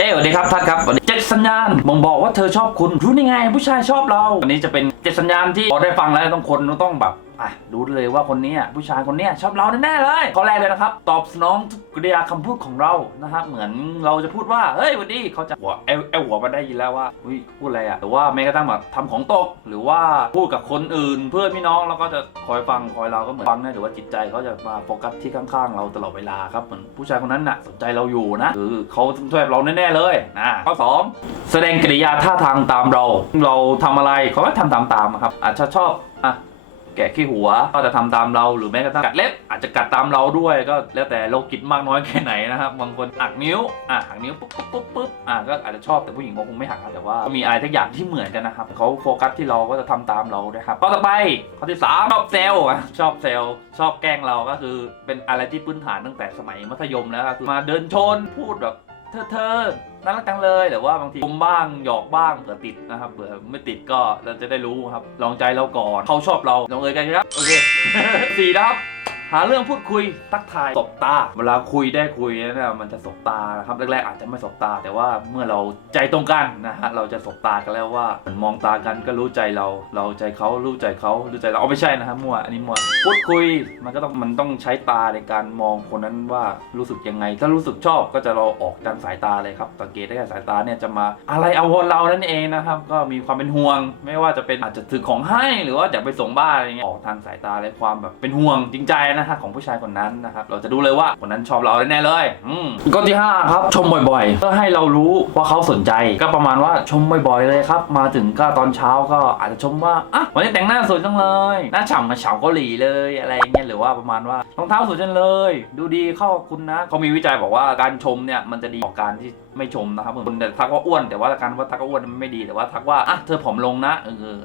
สวัสดีครับทัดครับเจ็ดสัญญาณบ่งบอกว่าเธอชอบคุณรู้ได้ไงผู้ชายชอบเราวันนี้จะเป็นเจ็ดสัญญาณที่พอได้ฟังแล้วต้องแบบรู้เลยว่าคนนี้ผู้ชายคนนี้ชอบเราแน่ๆเลยข้อแรกเลยนะครับตอบสนองทุกกริยาคำพูดของเรานะครับเหมือนเราจะพูดว่าเฮ้ยวันนี้เขาจะหัวมาได้ยินแล้วว่าพูดอะไรหรือว่าแม้กระทั่งแบบทำของตกหรือว่าพูดกับคนอื่นเพื่อนพี่น้องแล้วก็จะคอยฟังคอยเราก็เหมือนฟังนะหรือว่าจิตใจเขาจะมาโฟกัสที่ข้างๆเราตลอดเวลาครับเหมือนผู้ชายคนนั้นสนใจเราอยู่นะคือเขาชอบเราแน่ๆเลยข้อ2แสดงกิริยาท่าทางตามเราทำอะไรเขาก็ทำตามครับอาจจะชอบแกะขี้หัวก็จะทำตามเราหรือแม้กระทั่งกัดเล็บอาจจะกัดตามเราด้วยก็แล้วแต่เราคิดมากน้อยแค่ไหนนะครับบางคนหักนิ้วหักนิ้วปุ๊บก็อาจจะชอบแต่ผู้หญิงคงไม่หักแต่ว่าก็มีอะไรทุกอย่างที่เหมือนกันนะครับเขาโฟกัสที่เราก็จะทำตามเรานะครับข้อต่อไปข้อที่3ชอบเซลชอบแกล้งเราก็คือเป็นอะไรที่พื้นฐานตั้งแต่สมัยมัธยมแล้วคือมาเดินชนพูดแบบเธอน่ารักจังเลยแต่ว่าบางทีชมบ้างหยอกบ้างเผื่อติดนะครับเผื่อไม่ติดก็เราจะได้รู้ครับลองใจเราก่อนเขาชอบเราลองเอ่ยกันครับโอเค 4นะครับหาเรื่องพูดคุยทักทายสบตาเวลาคุยนะมันจะสบตานะครับแรกๆอาจจะไม่สบตาแต่ว่าเมื่อเราใจตรงกันนะฮะเราจะสบตากันแล้วว่าเหมือนมองตากันก็รู้ใจเราใจเขารู้ใจเขารู้ใจเราไม่ใช่นะครับมั่วอันนี้มั่วพูดคุยมันต้องใช้ตาในการมองคนนั้นว่ารู้สึกยังไงถ้ารู้สึกชอบก็จะเราออกทางสายตาเลยครับสังเกตได้แค่สายตาเนี่ยจะมาอะไรเอาวนเรานั่นเองนะครับก็มีความเป็นห่วงไม่ว่าจะเป็นอาจจะถือของให้หรือว่าจะไปส่งบ้านอะไรเงี้ยออกทางสายตาเลยความแบบเป็นห่วงจริงใจของผู้ชายคนนั้นนะครับเราจะดูเลยว่าคนนั้นชอบเราแน่เลยข้อที่5ครับชมบ่อยๆเพื่อให้เรารู้ว่าเขาสนใจก็ประมาณว่าชมบ่อยๆเลยครับมาถึงก็ตอนเช้าก็อาจจะชมว่าวันนี้แต่งหน้าสวยจังเลยหน้าฉ่ำมาเฉาเกาหลีเลยอะไรเงี้ยหรือว่าประมาณว่ารองเท้าสวยจังเลยดูดีเข้าคุณนะเขามีวิจัยบอกว่าการชมเนี่ยมันจะดีกว่าการที่ไม่ชมนะครับคนแต่ทักว่าอ้วนแต่ว่าการว่าทักว่าอ้วนมันไม่ดีแต่ว่าทักว่าเธอผอมลงนะ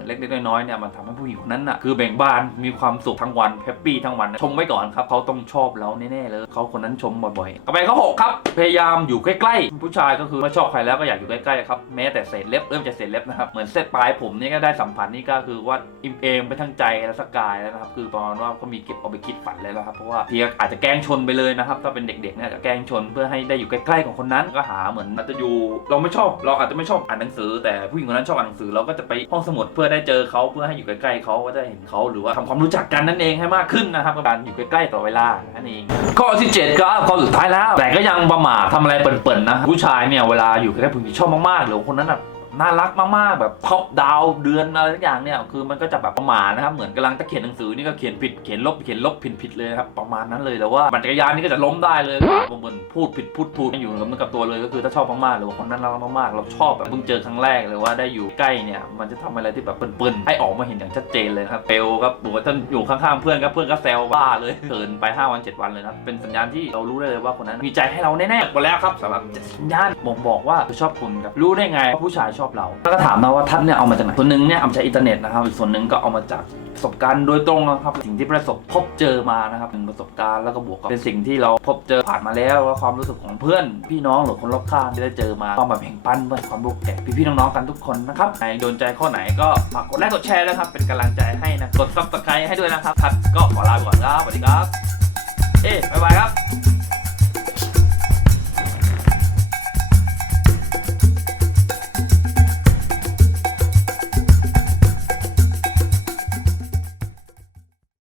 เล็กๆน้อยๆเนี่ยมันทำให้ผู้หญิงคนนั้นคือเบ่งบานมีความสุขทั้งวันแฮปปี้ทั้งวันชมไว้ก่อนครับเขาต้องชอบเราแน่ๆเลยเขาคนนั้นชมบ่อยๆต่อไปข้อ6ครับพยายามอยู่ใกล้ๆผู้ชายก็คือไม่ชอบใครแล้วก็อยากอยู่ใกล้ๆครับแม้แต่เศษเล็บเริ่มจะเศษเล็บนะครับเหมือนเส้นปลายผมนี่ก็ได้สัมผัสนี่ก็คือว่าอิ่มเอมไปทั้งใจและสกายแล้วนะครับคือประมาณว่าก็มีเก็บเอาไปคิดฝันเลยนะครับเพราะว่าทีอาจจะแกล้งชนไปเลยนะครับถ้าเป็นเด็กๆเนี่ยจะแกล้งชนเพื่อให้ได้อยู่ใกล้ๆของคนนั้นก็หาเหมือนอาจจะอยู่เราอาจจะไม่ชอบอ่านหนังสือแต่ผู้หญิงคนนั้นชอบอ่านหนังสือเราก็จะไปห้องสมุดเพื่อได้เจอเขาเพื่อให้อยู่ใกล้ๆเขาก็จะเห็นเขาหรือว่าทำความรู้จักกันนั่นเองให้มากขึ้นนะครับการอยู่ใกล้ๆต่อเวลานั่นเองข้อที่7ก็ข้อสุดท้ายแล้วแต่ก็ยังประมาททำอะไรเปิ่นๆนะผู้ชายเนี่ยเวลาอยู่ใกล้ผู้หญิงชอบมากๆหรือคนนั้นน่ารักมากๆแบบท็อปดาวเดือนอะไรทุกอย่างเนี่ยคือมันก็จะแบบประมาทนะครับเหมือนกำลังจะเขียนหนังสือนี่ก็เขียนผิดเขียนลบผิดเลยครับประมาณนั้นเลยแต่ว่าปั่นจักรยานนี่ก็จะล้มได้เลยเหมือนพูดผิดพูดถูกอยู่กับตัวเลยก็คือถ้าชอบมากๆหรือว่าคนนั้นรักมากๆเราชอบแบบเพิ่งเจอครั้งแรกหรือว่าได้อยู่ใกล้เนี่ยมันจะทำอะไรที่แบบเปิ่นๆให้ออกมาเห็นอย่างชัดเจนเลยครับเฟลครับหรือว่าท่านอยู่ข้างๆเพื่อนก็แซวบ้าเลยเกินไป5 วัน7 วันเลยนะเป็นสัญญาณที่เรารู้ได้เลยว่าคนนั้นมีใจให้เราแน่ๆหมดแล้วครับสำหรับสัญญาณบ่งบอกว่าชอบคุณครับรู้ได้ไงว่าผู้ชายชอบเราก็ถามนะว่าท่านเนี่ยเอามาจากไหนส่วนหนึ่งเนี่ยเอามาจากอินเทอร์เน็ตนะครับอีกส่วนหนึ่งก็เอามาจากประสบการณ์โดยตรงนะครับสิ่งที่ประสบพบเจอมานะครับเป็นประสบการณ์แล้วก็บวกกับเป็นสิ่งที่เราพบเจอผ่านมาแล้วว่าความรู้สึกของเพื่อนพี่น้องหรือคนรอบข้างที่ได้เจอมาต้องมาแบ่งปันเพื่อความรู้แก่พี่ๆน้องๆกันทุกคนนะครับใครโดนใจข้อไหนก็ฝากกดไลค์กดแชร์นะครับเป็นกำลังใจให้นะกด Subscribe ให้ด้วยนะครับทัดก็ขอลาไปก่อนครับสวัสดีครับบ๊ายบายครับ